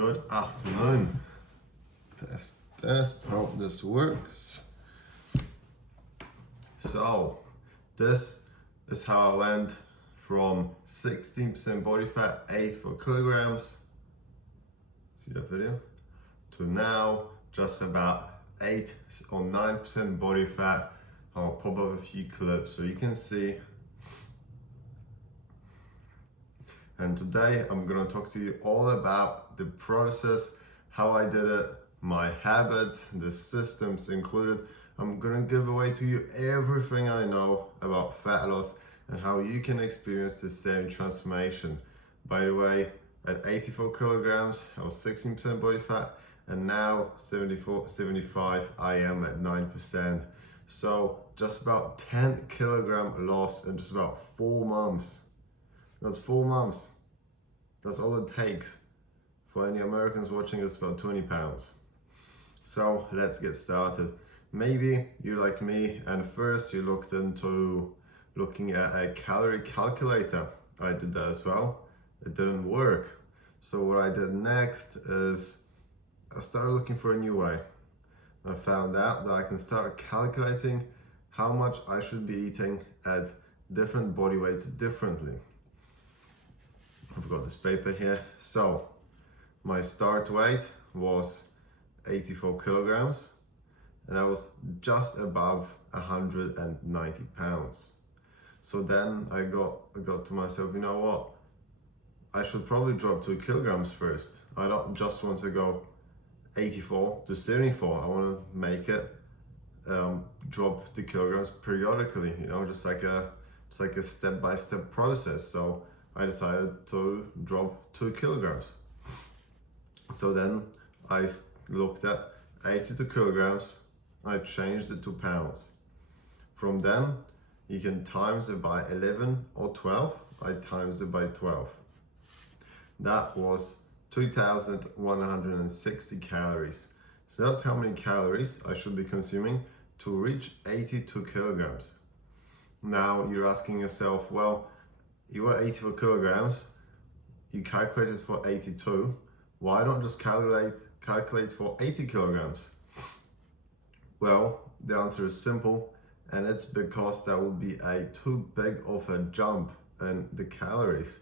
Good afternoon. Test, hope this works. So, this is how I went from 16% body fat, 84 kilograms, see that video, to now just about 8 or 9% body fat. I'll pop up a few clips so you can see. And today I'm gonna talk to you all about the process, how I did it, my habits, the systems included. I'm gonna give away to you everything I know about fat loss and how you can experience the same transformation. By the way, at 84 kilograms, I was 16% body fat, and now 75, I am at 9%. So just about 10 kilogram loss in just about 4 months. That's 4 months. That's all it takes. For any Americans watching, it's about 20 pounds. So let's get started. Maybe you're like me and first you looked into looking at a calorie calculator. I did that as well. It didn't work. So what I did next is I started looking for a new way. I found out that I can start calculating how much I should be eating at different body weights differently. I've got this paper here. So my start weight was 84 kilograms and I was just above 190 pounds. So then I got to myself, you know what? I should probably drop 2 kilograms first. I don't just want to go 84 to 74. I want to make it drop the kilograms periodically, you know, just like a step-by-step process. So I decided to drop 2 kilograms. So then I looked at 82 kilograms, I changed it to pounds. From then, you can times it by 11 or 12, I times it by 12. That was 2,160 calories. So that's how many calories I should be consuming to reach 82 kilograms. Now you're asking yourself, well, you were 84 kilograms, you calculated for 82, why don't just calculate for 80 kilograms? Well, the answer is simple, and it's because that will be too big of a jump in the calories.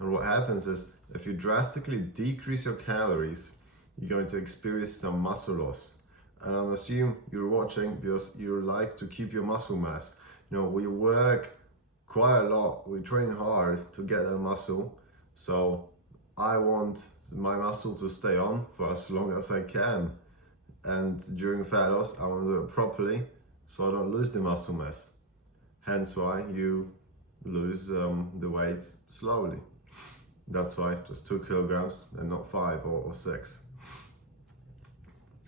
And what happens is, if you drastically decrease your calories, you're going to experience some muscle loss. And I'm assuming you're watching because you like to keep your muscle mass. You know, we work quite a lot, we train hard to get that muscle. So I want my muscle to stay on for as long as I can. And during fat loss, I want to do it properly so I don't lose the muscle mass. Hence why you lose the weight slowly. That's why just 2 kilograms and not 5 or 6.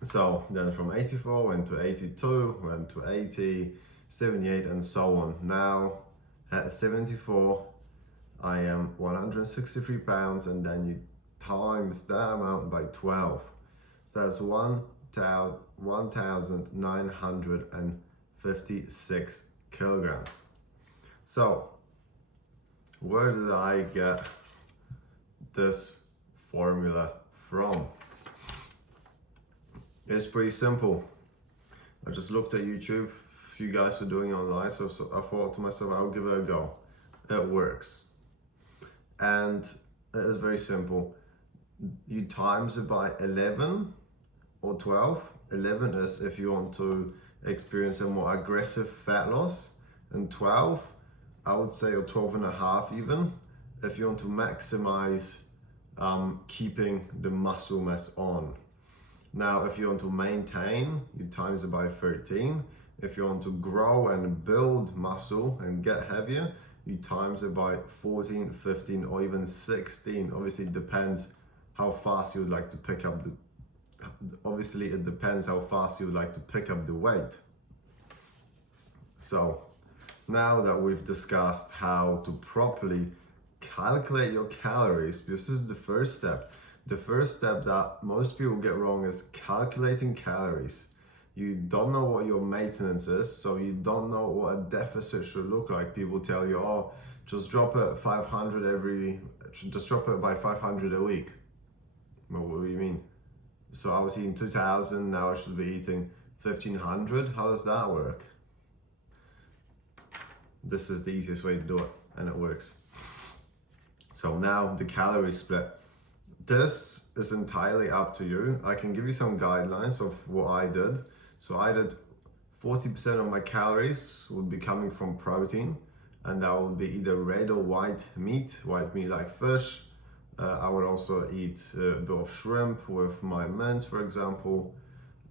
So then from 84 went to 82, went to 80, 78 and so on. Now at 74, I am 163 pounds, and then you times that amount by 12. So that's 1,956 kilograms. So where did I get this formula from? It's pretty simple. I just looked at YouTube, a few guys were doing it online, so I thought to myself, I'll give it a go. It works. And it is very simple. You times it by 11 or 12. 11 is if you want to experience a more aggressive fat loss, and 12, I would say, or 12 and a half even, if you want to maximize keeping the muscle mass on. Now, if you want to maintain, you times it by 13. If you want to grow and build muscle and get heavier, you times it by 14, 15, or even 16. Obviously, it depends how fast you would like to pick up the weight. So now that we've discussed how to properly calculate your calories, because this is the first step. The first step that most people get wrong is calculating calories. You don't know what your maintenance is, so you don't know what a deficit should look like. People tell you, oh, just drop it by 500 a week. Well, what do you So I was eating 2000, now I should be eating 1500. How does that work? This is the easiest way to do it, and it works. So now the calorie split. This is entirely up to you. I can give you some guidelines of what I did. So I did 40% of my calories would be coming from protein, and that would be either red or white meat like fish. I would also eat a bit of shrimp with my mince, for example.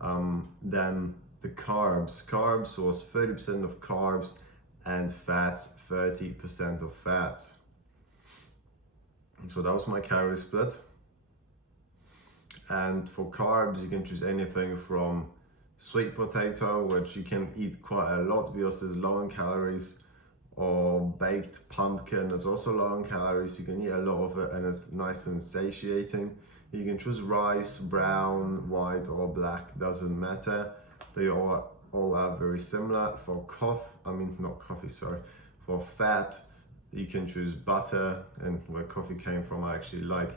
Then the carbs was 30% of carbs, and fats 30% of fats. So that was my calorie split. And for carbs, you can choose anything from sweet potato, which you can eat quite a lot because it's low in calories, or baked pumpkin is also low in calories. You can eat a lot of it and it's nice and satiating. You can choose rice, brown, white or black, doesn't matter. They all are very similar. For for fat, you can choose butter, and where coffee came from, I actually like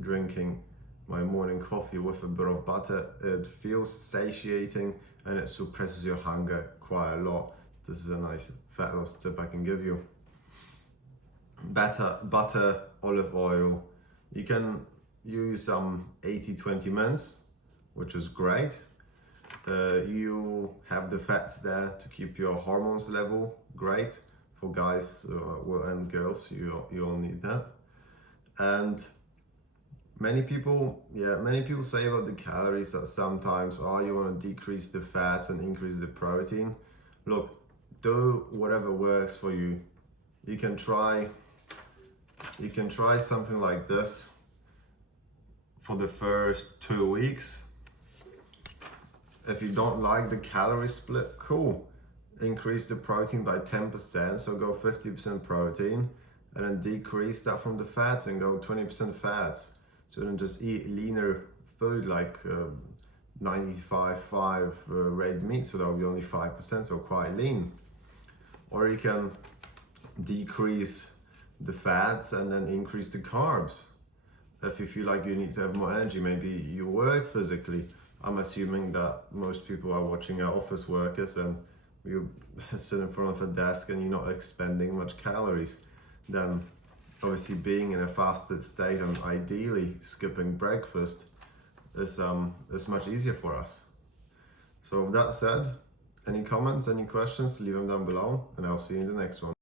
drinking my morning coffee with a bit of butter. It feels satiating and it suppresses your hunger quite a lot. This is a nice fat loss tip I can give you. Butter, olive oil. You can use 80-20 mince, which is great. You have the fats there to keep your hormones level, great. For guys and girls, you all need that. And many people say about the calories that sometimes, you want to decrease the fats and increase the protein. Look, do whatever works for you. You can try something like this for the first 2 weeks. If you don't like the calorie split, cool. Increase the protein by 10%, so go 50% protein, and then decrease that from the fats and go 20% fats. So then just eat leaner food like 95.5 red meat, so that will be only 5%, so quite lean. Or you can decrease the fats and then increase the carbs. If you feel like you need to have more energy, maybe you work physically. I'm assuming that most people are watching are office workers, and you sit in front of a desk and you're not expending much calories. Then obviously being in a fasted state and ideally skipping breakfast is much easier for us. So with that said, any comments, any questions, leave them down below, and I'll see you in the next one.